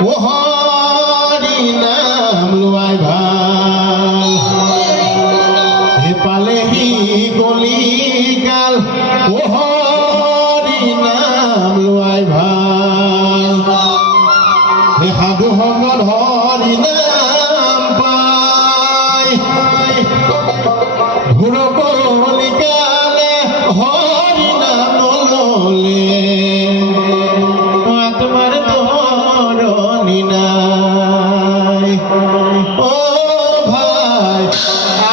ও হৰি নাম লোৱাই ভাল পালেহি কলিকাল ও হৰি নাম লোৱাই ভাল সাধু সংগত হৰি নাম পাই ঘূৰ কলিকালে হৰি নাম ললে আত্মাৰ তৰণি নাই ও ভাই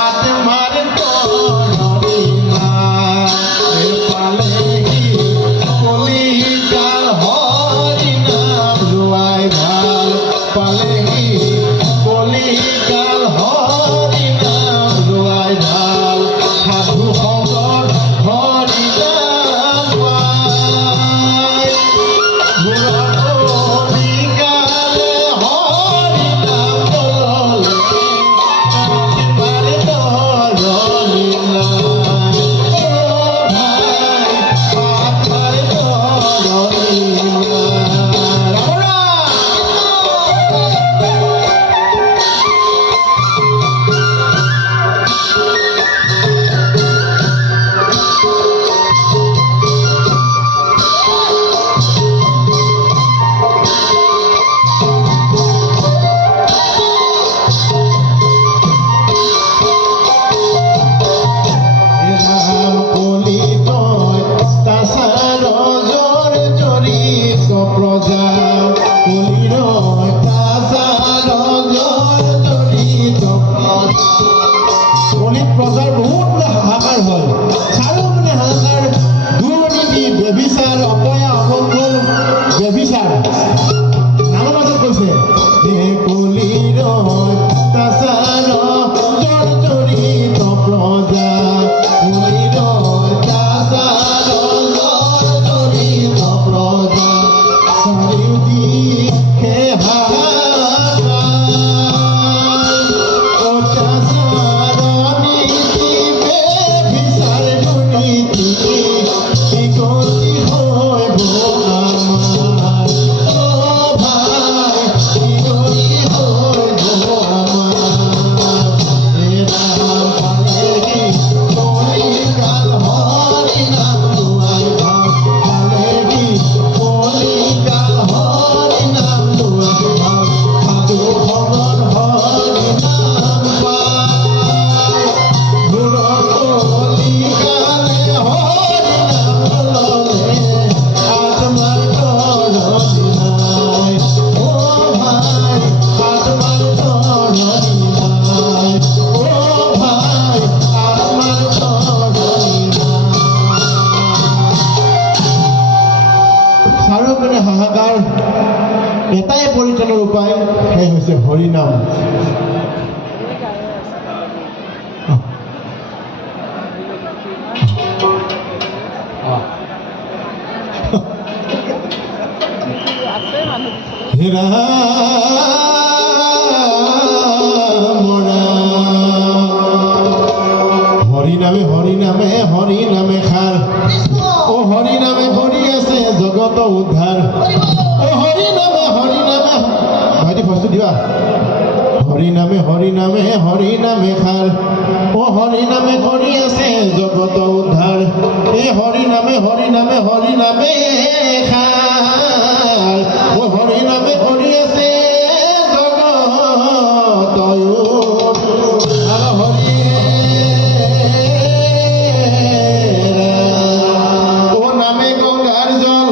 আত্মাৰ তৰণি নাই পালেহি কলিকাল হৰি নাম লোৱাই ভাল পালেহি কলিকাল হৰি নাম লোৱাই ভাল সাধু সংগত হৰি নাম পাই ঘূৰ কলিকালে হৰি নাম ললে আত্মাৰ তৰণি নাই ও ভাই আত্মাৰ তৰণি ৰাম কলি তই তাছাৰ জৰ জৰিত প্ৰজা কলি ৰয় তাছাৰ জৰ জৰিত কলিত প্ৰজাৰ বহুত হাহাকাৰ হয় চাৰো মানে হাহাকাৰ দুৰ্নীতি ব্যভিচাৰ অপয়া অমংগল ব্যভিচাৰ নামৰ মাজত কৈছে কলি ৰয় তাছাৰ জৰ জৰিত প্ৰজা কলি ৰয় তাছাৰ জৰ জৰিত প্ৰজা চাৰিওদিশে হাহাকাৰ অত্যাচাৰ নীতি ব্যভিচাৰ দুৰ্নীতি কি গতি হইব আমাৰ ও ভাই কি গতি হইব আমাৰ ৰাম পালেহি কলিকাল হৰি নাম লোৱাই ভাল পালেহি কলিকাল হৰি নাম লোৱাই ভাল সাধু সংগত হৰি নাম পাই ঘূৰ কলিকালে হৰি নাম ললে আত্মাৰ তৰণি নাই ও ভাই আত্মাৰ তৰণি নাই ও ভাই আত্মাৰ তৰণি নাই চাৰিওপিনে হাহাকাৰ এটাই পৰিত্ৰাণৰ উপায় সেই হৈছে হৰিনাম হে ৰাম ৰাম হৰি নামে হৰি নামে হৰি নামে খাৰ ও হৰি নামে কৰি আছে জগত উদ্ধাৰ ও হৰি নামে ভাইটি ফাৰ্ষ্ট দিবা হৰি নামে খাৰ ও হৰি নামে কৰি আছে জগত উদ্ধাৰ এই হৰি নামে খাৰ ও হৰি নামে কৰি আছে জগত উদ্ধাৰ হৰি ও নামে গংগাৰ জল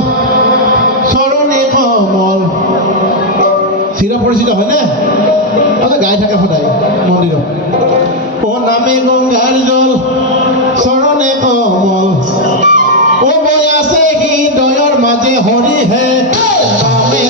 চৰণে কমল চিৰ পৰিচিত হয়নে গাই থাকে সদায় মন্দিৰত ও নামে গংগাৰ জল চৰণে কমল ও বৈ আছে হৃদয়ৰ মাজে হৰিহে নামে